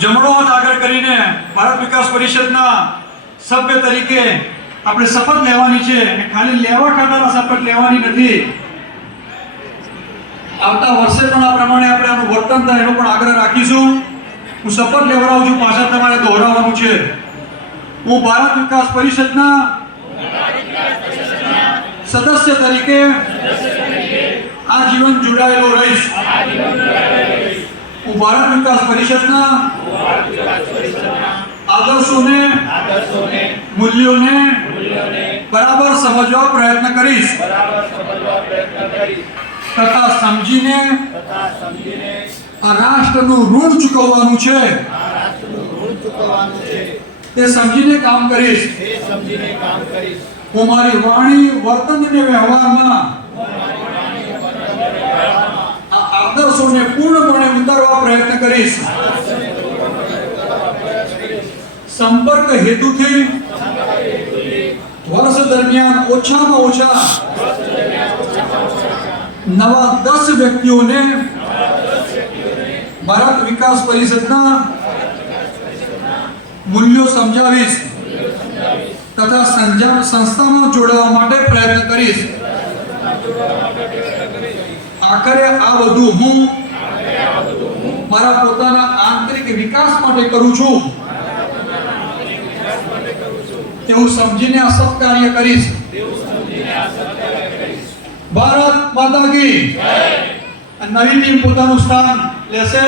જમણો હાથ આગળ કરીને ભારત વિકાસ પરિષદના સભ્ય તરીકે આપણે શપથ લેવાની છે અને ખાલી લેવા ખાતાના શપથ લેવાની નથી. આવતા વર્ષે પણ આ પ્રમાણે આપણે આનું વર્તન થાય એનો પણ આગ્રહ રાખીશું. હું શપથ લેવડાવું છું, પાછા તમારે દોહરાવવાનું છે. હું ભારત વિકાસ પરિષદના સદસ્ય તરીકે આજીવન જોડાયેલો રહીશ. હું ભારત વિકાસ પરિષદના આદર્શોને મૂલ્યોને બરાબર સમજવા પ્રયત્ન કરીશ તથા સમજીને આ રાષ્ટ્રનું ઋણ ચૂકવવાનું છે તે સમજીને કામ કરીશ. હું મારી વાણી, વર્તન અને વ્યવહારમાં આ આદર્શોને પૂર્ણપણે ઉતારવા પ્રયત્ન કરીશ. સંપર્ક હેતુથી વર્ષ દરમિયાન ઓછામાં ઓછા નવા 10 વ્યક્તિઓને ભારત વિકાસ પરિષદના મૂલ્યો સમજાવીશ તથા સંસ્થામાં જોડાવા માટે પ્રયત્ન કરીશ. આખરે આ બધું હું મારા પોતાના આંતરિક વિકાસ માટે કરું છું તેવું સમજીને આ સત્ કાર્ય કરીશ. ભારત માતા કી જય. નવી ટીમ પોતાનું સ્થાન લેશે.